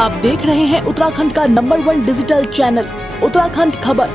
आप देख रहे हैं उत्तराखंड का नंबर 1 डिजिटल चैनल उत्तराखंड खबर।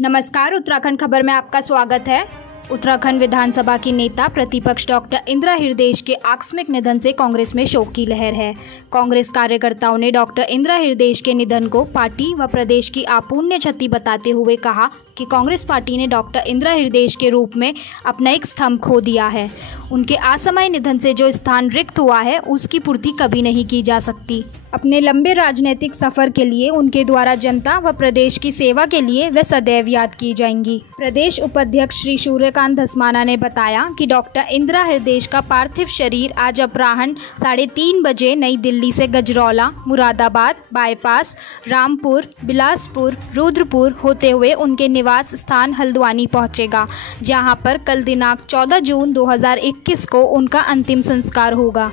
नमस्कार, उत्तराखंड खबर में आपका स्वागत है। उत्तराखंड विधानसभा की नेता प्रतिपक्ष डॉक्टर इंदिरा हृदयेश के आकस्मिक निधन से कांग्रेस में शोक की लहर है। कांग्रेस कार्यकर्ताओं ने डॉक्टर इंदिरा हृदयेश के निधन को पार्टी व प्रदेश की अपूर्णीय क्षति बताते हुए कहा कि कांग्रेस पार्टी ने डॉक्टर इंदिरा हृदयेश के रूप में अपना एक स्तंभ खो दिया है। उनके असमय निधन से जो स्थान रिक्त हुआ है उसकी पूर्ति कभी नहीं की जा सकती। अपने लंबे राजनीतिक सफर के लिए उनके द्वारा जनता व प्रदेश की सेवा के लिए वे सदैव याद की जाएंगी। प्रदेश उपाध्यक्ष श्री सूर्यकांत धस्माना ने बताया कि डॉक्टर इंदिरा हृदयेश का पार्थिव शरीर आज अपराह्न 3:30 बजे नई दिल्ली से गजरौला, मुरादाबाद, बाईपास, रामपुर, बिलासपुर, रुद्रपुर होते हुए उनके निवास स्थान हल्द्वानी पहुंचेगा, जहां पर कल दिनांक 14 जून 2021 को उनका अंतिम संस्कार होगा।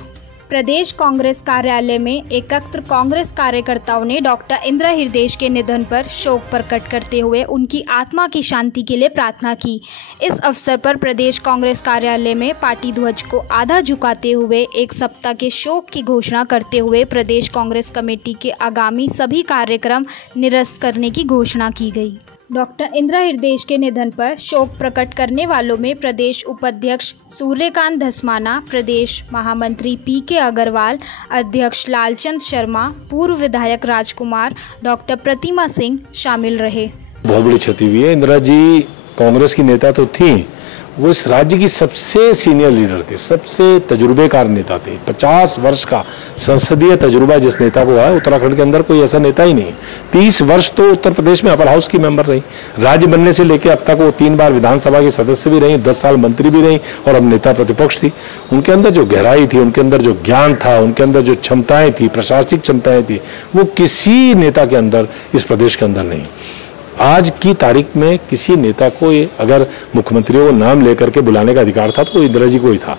प्रदेश कांग्रेस कार्यालय में एकत्र कांग्रेस कार्यकर्ताओं ने डॉक्टर इंदिरा हृदयेश के निधन पर शोक प्रकट करते हुए उनकी आत्मा की शांति के लिए प्रार्थना की। इस अवसर पर प्रदेश कांग्रेस कार्यालय में पार्टी ध्वज को आधा झुकाते हुए एक सप्ताह के शोक की घोषणा करते हुए प्रदेश कांग्रेस कमेटी के आगामी सभी कार्यक्रम निरस्त करने की घोषणा की गई। डॉक्टर इंदिरा हृदयेश के निधन पर शोक प्रकट करने वालों में प्रदेश उपाध्यक्ष सूर्यकांत धस्माना, प्रदेश महामंत्री पीके अग्रवाल, अध्यक्ष लालचंद शर्मा, पूर्व विधायक राजकुमार, डॉक्टर प्रतिमा सिंह शामिल रहे। बहुत बड़ी क्षति हुई है। इंदिरा जी कांग्रेस की नेता तो थी, वो इस राज्य की सबसे सीनियर लीडर थी, सबसे तजुर्बेकार नेता थी। 50 वर्ष का संसदीय तजुर्बा जिस नेता को है, उत्तराखंड के अंदर कोई ऐसा नेता ही नहीं। 30 वर्ष तो उत्तर प्रदेश में अपर हाउस की मेंबर रही, राज्य बनने से लेकर अब तक वो 3 बार विधानसभा के सदस्य भी रही, 10 साल मंत्री भी रही और अब नेता प्रतिपक्ष थी। उनके अंदर जो गहराई थी, उनके अंदर जो ज्ञान था, उनके अंदर जो क्षमताएं थी, प्रशासनिक क्षमताएं थी, वो किसी नेता के अंदर इस प्रदेश के अंदर नहीं। आज की तारीख में किसी नेता को अगर मुख्यमंत्रियों को नाम लेकर के बुलाने का अधिकार था तो इंदिरा जी को ही था।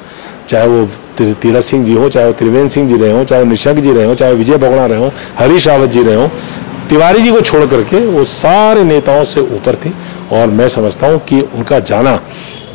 चाहे वो तीरथ सिंह जी हो, चाहे वो त्रिवेंद्र सिंह जी रहे हो, चाहे वो निशंक जी रहे हो, चाहे विजय बोगड़ा रहे हो, हरीश रावत जी रहे हो, तिवारी जी को छोड़ करके वो सारे नेताओं से ऊपर थी। और मैं समझता हूँ कि उनका जाना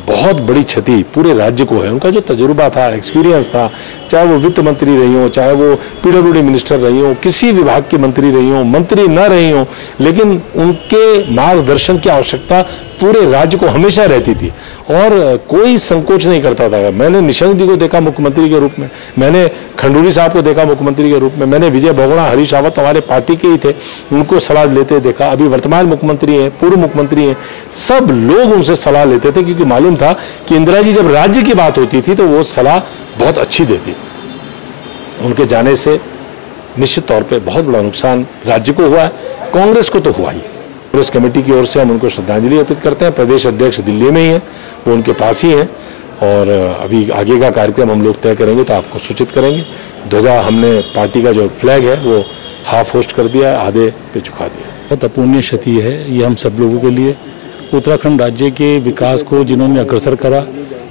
बहुत बड़ी क्षति पूरे राज्य को है। उनका जो तजुर्बा था, एक्सपीरियंस था, चाहे वो वित्त मंत्री रही हो, चाहे वो पीडब्ल्यूडी मिनिस्टर रही हो, किसी विभाग की मंत्री रही हो, मंत्री न रही हो, लेकिन उनके मार्गदर्शन की आवश्यकता पूरे राज्य को हमेशा रहती थी और कोई संकोच नहीं करता था। मैंने निशंक जी को देखा मुख्यमंत्री के रूप में, मैंने खंडूरी साहब को देखा मुख्यमंत्री के रूप में, मैंने विजय बोगड़ा, हरीश रावत हमारे पार्टी के ही थे, उनको सलाह लेते देखा। अभी वर्तमान मुख्यमंत्री हैं, पूर्व मुख्यमंत्री हैं, सब लोग उनसे सलाह लेते थे क्योंकि मालूम था कि इंदिरा जी जब राज्य की बात होती थी तो वो सलाह बहुत अच्छी देती थी। उनके जाने से निश्चित तौर पर बहुत बड़ा नुकसान राज्य को हुआ है, कांग्रेस को तो हुआ ही। कांग्रेस कमेटी की ओर से हम उनको श्रद्धांजलि अर्पित करते हैं। प्रदेश अध्यक्ष दिल्ली में ही हैं, वो उनके पास ही हैं और अभी आगे का कार्यक्रम हम लोग तय करेंगे तो आपको सूचित करेंगे। ध्वजा हमने पार्टी का जो फ्लैग है वो हाफ होस्ट कर दिया है, आधे पे झुका दिया। बहुत अपूर्णीय क्षति है ये हम सब लोगों के लिए। उत्तराखंड राज्य के विकास को जिन्होंने अग्रसर करा,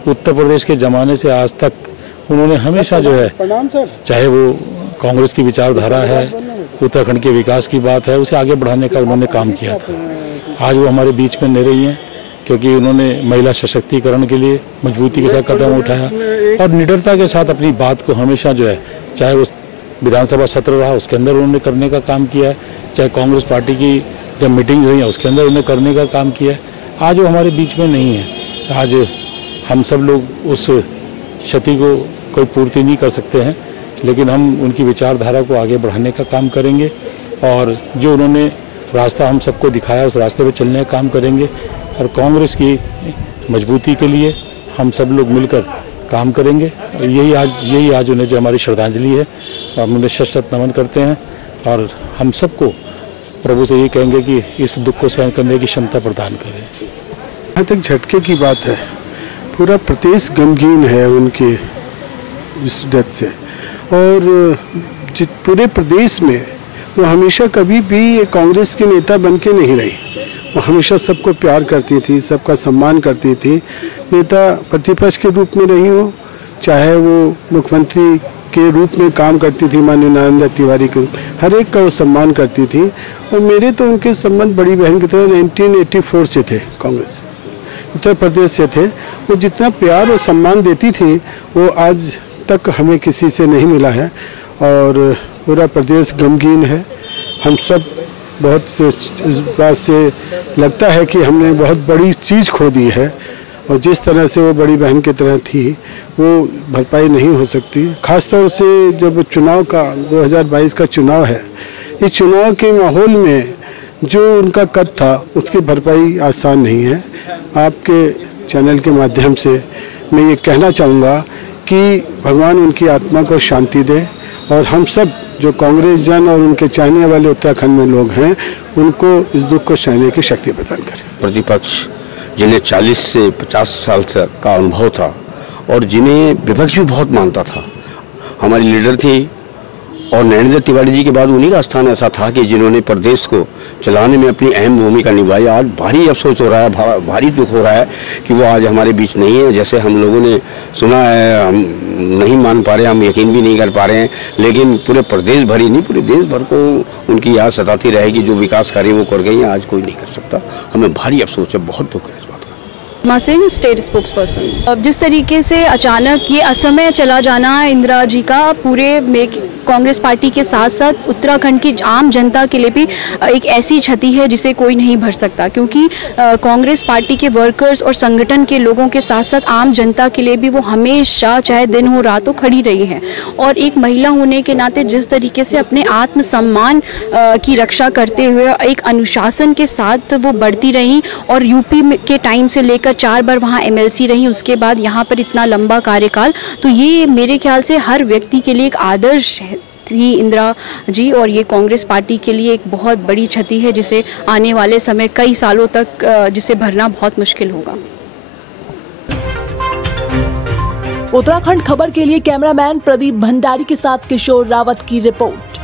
उत्तर प्रदेश के ज़माने से आज तक उन्होंने हमेशा जो है, चाहे वो कांग्रेस की विचारधारा है, उत्तराखंड के विकास की बात है, उसे आगे बढ़ाने का उन्होंने काम किया था। आज वो हमारे बीच में नहीं रही हैं क्योंकि उन्होंने महिला सशक्तिकरण के लिए मजबूती के साथ कदम उठाया और निडरता के साथ अपनी बात को हमेशा जो है, चाहे वो विधानसभा सत्र रहा उसके अंदर उन्होंने करने का काम किया है, चाहे कांग्रेस पार्टी की जब मीटिंग्स रही हैं उसके अंदर उन्होंने करने का काम किया है। आज वो हमारे बीच में नहीं है। आज हम सब लोग उस क्षति को कोई पूर्ति नहीं कर सकते हैं, लेकिन हम उनकी विचारधारा को आगे बढ़ाने का काम करेंगे और जो उन्होंने रास्ता हम सबको दिखाया उस रास्ते पे चलने का काम करेंगे और कांग्रेस की मजबूती के लिए हम सब लोग मिलकर काम करेंगे। यही आज उन्हें जो हमारी श्रद्धांजलि है, हम उन्हें शत नमन करते हैं और हम सबको प्रभु से ये कहेंगे कि इस दुख को सहन करने की क्षमता प्रदान करें। जहाँ तक झटके की बात है, पूरा प्रदेश गमगीन है उनके इस डेथ से और पूरे प्रदेश में वो हमेशा कभी भी एक कांग्रेस की नेता बन के नहीं रही। वो हमेशा सबको प्यार करती थी, सबका सम्मान करती थी। नेता प्रतिपक्ष के रूप में रही हो, चाहे वो मुख्यमंत्री के रूप में काम करती थी, माननीय नरेंद्र तिवारी के, हर एक का वो सम्मान करती थी। और मेरे तो उनके संबंध बड़ी बहन की तरह 1984 से थे, कांग्रेस उत्तर प्रदेश से थे। वो जितना प्यार और सम्मान देती थी वो आज तक हमें किसी से नहीं मिला है और पूरा प्रदेश गमगीन है। हम सब बहुत इस बात से लगता है कि हमने बहुत बड़ी चीज़ खो दी है और जिस तरह से वो बड़ी बहन की तरह थी वो भरपाई नहीं हो सकती। खासतौर से जब चुनाव का 2022 का चुनाव है, इस चुनाव के माहौल में जो उनका कद था उसकी भरपाई आसान नहीं है। आपके चैनल के माध्यम से मैं ये कहना चाहूँगा कि भगवान उनकी आत्मा को शांति दे और हम सब जो कांग्रेस जन और उनके चाहने वाले उत्तराखंड में लोग हैं उनको इस दुख को सहने की शक्ति प्रदान करें। प्रतिपक्ष जिन्हें 40 से 50 साल का अनुभव था और जिन्हें विपक्ष भी बहुत मानता था, हमारी लीडर थी और नरेंद्र तिवारी जी के बाद उन्हीं का स्थान ऐसा था कि जिन्होंने प्रदेश को चलाने में अपनी अहम भूमिका निभाई। आज भारी अफसोस हो रहा है, भारी दुख हो रहा है कि वो आज हमारे बीच नहीं है। जैसे हम लोगों ने सुना है, हम नहीं मान पा रहे, हम यकीन भी नहीं कर पा रहे हैं, लेकिन पूरे प्रदेश भर ही नहीं, पूरे देश भर को उनकी याद सताती रहेगी। जो विकास कार्य वो कर गई हैं, आज कोई नहीं कर सकता। हमें भारी अफसोस है, बहुत दुख है इस बात का। मा सिंह, स्टेट स्पोक्सपर्सन। जिस तरीके से अचानक ये असमय चला जाना इंदिरा जी का पूरे कांग्रेस पार्टी के साथ साथ उत्तराखंड की आम जनता के लिए भी एक ऐसी क्षति है जिसे कोई नहीं भर सकता, क्योंकि कांग्रेस पार्टी के वर्कर्स और संगठन के लोगों के साथ साथ आम जनता के लिए भी वो हमेशा, चाहे दिन हो रात हो, खड़ी रही है। और एक महिला होने के नाते जिस तरीके से अपने आत्मसम्मान की रक्षा करते हुए एक अनुशासन के साथ वो बढ़ती रही और यूपी के टाइम से लेकर 4 बार वहाँ MLC रही, उसके बाद यहाँ पर इतना लंबा कार्यकाल, तो ये मेरे ख्याल से हर व्यक्ति के लिए एक आदर्श थी इंदिरा जी। और ये कांग्रेस पार्टी के लिए एक बहुत बड़ी क्षति है जिसे आने वाले समय कई सालों तक जिसे भरना बहुत मुश्किल होगा। उत्तराखंड खबर के लिए कैमरामैन प्रदीप भंडारी के साथ किशोर रावत की रिपोर्ट।